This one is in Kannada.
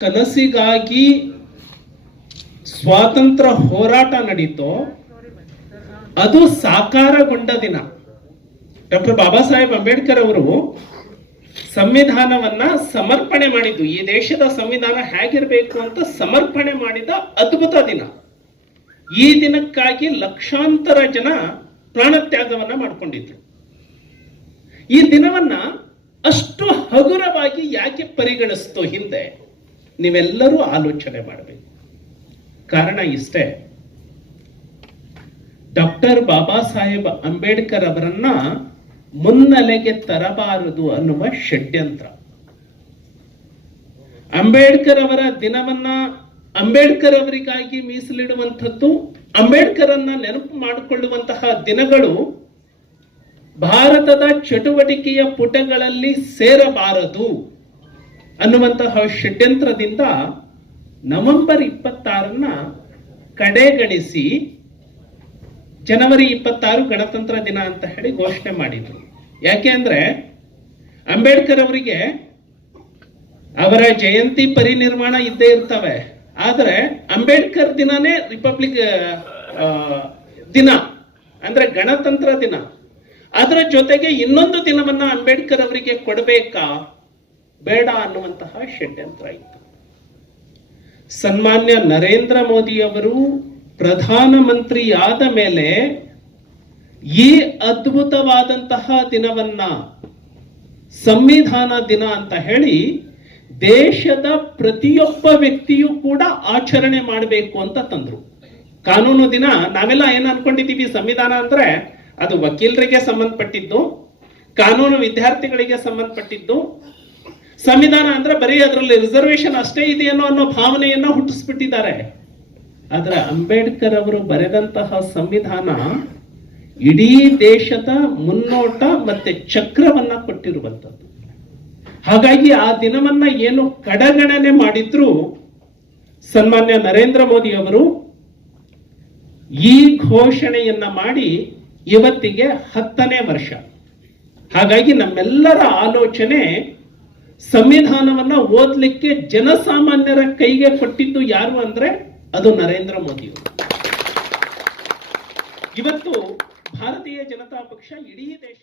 ಕನಸಿಗಾಗಿ ಸ್ವಾತಂತ್ರ್ಯ ಹೋರಾಟ ನಡೀತೋ, ಅದು ಸಾಕಾರಗೊಂಡ ದಿನ. ಡಾಕ್ಟರ್ ಬಾಬಾ ಸಾಹೇಬ್ ಅಂಬೇಡ್ಕರ್ ಅವರು ಸಂವಿಧಾನವನ್ನ ಸಮರ್ಪಣೆ ಮಾಡಿದ್ದು. ಈ ದೇಶದ ಸಂವಿಧಾನ ಹೇಗಿರಬೇಕು ಅಂತ ಸಮರ್ಪಣೆ ಮಾಡಿದ ಅದ್ಭುತ ದಿನ. ಈ ದಿನಕ್ಕಾಗಿ ಲಕ್ಷಾಂತರ ಜನ ಪ್ರಾಣತ್ಯಾಗವನ್ನ ಮಾಡಿಕೊಂಡಿದ್ರು. ಈ ದಿನವನ್ನ ಅಷ್ಟು ಹಗುರವಾಗಿ ಯಾಕೆ ಪರಿಗಣಿಸ್ತು ಹಿಂದೆ? ನೀವೆಲ್ಲರೂ ಆಲೋಚನೆ ಮಾಡಬೇಕು. ಕಾರಣ ಇಷ್ಟೇ. ಡಾಕ್ಟರ್ ಬಾಬಾ ಸಾಹೇಬ್ ಅಂಬೇಡ್ಕರ್ ಅವರನ್ನ ಮುನ್ನೆಲೆಗೆ ತರಬಾರದು ಅನ್ನುವ ಷಡ್ಯಂತ್ರ. ಅಂಬೇಡ್ಕರ್ ಅವರ ದಿನವನ್ನ ಅಂಬೇಡ್ಕರ್ ಅವರಿಗಾಗಿ ಮೀಸಲಿಡುವಂಥದ್ದು ಅಂಬೇಡ್ಕರ್ ಅನ್ನ ನೆನಪು ಮಾಡಿಕೊಳ್ಳುವಂತಹ ದಿನಗಳು ಭಾರತದ ಚಟುವಟಿಕೆಯ ಪುಟಗಳಲ್ಲಿ ಸೇರಬಾರದು. ಅನ್ನುವಂತಹ ಷಡ್ಯಂತ್ರದಿಂದ ನವೆಂಬರ್ ಇಪ್ಪತ್ತಾರನ್ನ ಕಡೆಗಣಿಸಿ ಜನವರಿ ಇಪ್ಪತ್ತಾರು ಗಣತಂತ್ರ ದಿನ ಅಂತ ಹೇಳಿ ಘೋಷಣೆ ಮಾಡಿದ್ರು. ಯಾಕೆ ಅಂದ್ರೆ ಅಂಬೇಡ್ಕರ್ ಅವರಿಗೆ ಅವರ ಜಯಂತಿ ಪರಿನಿರ್ಮಾಣ ಇದ್ದೇ ಇರ್ತವೆ. ಆದ್ರೆ ಅಂಬೇಡ್ಕರ್ ದಿನನೇ ರಿಪಬ್ಲಿಕ್ ದಿನ, ಅಂದ್ರೆ ಗಣತಂತ್ರ ದಿನ. ಅದರ ಜೊತೆಗೆ ಇನ್ನೊಂದು ದಿನವನ್ನ ಅಂಬೇಡ್ಕರ್ ಅವರಿಗೆ ಕೊಡಬೇಕಾ? ಬೇಡ ಅನ್ನುವಂತಹ ಷಡ್ಯಂತ್ರ ಇತ್ತು. ಸನ್ಮಾನ್ಯ ನರೇಂದ್ರ ಮೋದಿ ಅವರು ಪ್ರಧಾನಮಂತ್ರಿ ಆದ ಮೇಲೆ ಈ ಅದ್ಭುತವಾದಂತಹ ದಿನವನ್ನ ಸಂವಿಧಾನ ದಿನ ಅಂತ ಹೇಳಿ ದೇಶದ ಪ್ರತಿಯೊಬ್ಬ ವ್ಯಕ್ತಿಯೂ ಕೂಡ ಆಚರಣೆ ಮಾಡಬೇಕು ಅಂತ ತಂದ್ರು. ಕಾನೂನು ದಿನ, ನಾವೆಲ್ಲ ಏನ್ ಅನ್ಕೊಂಡಿದೀವಿ ಸಂವಿಧಾನ ಅಂದ್ರೆ ಅದು ವಕೀಲರಿಗೆ ಸಂಬಂಧಪಟ್ಟಿದ್ದು, ಕಾನೂನು ವಿದ್ಯಾರ್ಥಿಗಳಿಗೆ ಸಂಬಂಧಪಟ್ಟಿದ್ದು ಸಂವಿಧಾನ ಅಂದ್ರೆ ಬರೀ ಅದರಲ್ಲಿ ರಿಸರ್ವೇಶನ್ ಅಷ್ಟೇ ಇದೆಯೇನೋ ಅನ್ನೋ ಭಾವನೆಯನ್ನ ಹುಟ್ಟಿಸ್ಬಿಟ್ಟಿದ್ದಾರೆ. ಆದ್ರೆ ಅಂಬೇಡ್ಕರ್ ಅವರು ಬರೆದಂತಹ ಸಂವಿಧಾನ ಇಡೀ ದೇಶದ ಮುನ್ನೋಟ ಮತ್ತೆ ಚಕ್ರವನ್ನ ಕೊಟ್ಟಿರುವಂಥದ್ದು. ಹಾಗಾಗಿ ಆ ದಿನವನ್ನ ಏನು ಕಡಗಣನೆ ಮಾಡಿದ್ರು ಸನ್ಮಾನ್ಯ ನರೇಂದ್ರ ಮೋದಿ ಅವರು, ಈ ಘೋಷಣೆಯನ್ನ ಮಾಡಿ ಇವತ್ತಿಗೆ ಹತ್ತನೇ ವರ್ಷ. ಹಾಗಾಗಿ ನಮ್ಮೆಲ್ಲರ ಆಲೋಚನೆ ಸಂವಿಧಾನವನ್ನ ಓದ್ಲಿಕ್ಕೆ ಜನಸಾಮಾನ್ಯರ ಕೈಗೆ ಕೊಟ್ಟಿದ್ದು ಯಾರು ಅಂದ್ರೆ ಅದು ನರೇಂದ್ರ ಮೋದಿಯವರು ಇವತ್ತು ಭಾರತೀಯ ಜನತಾ ಪಕ್ಷ ಇಡೀ ದೇಶ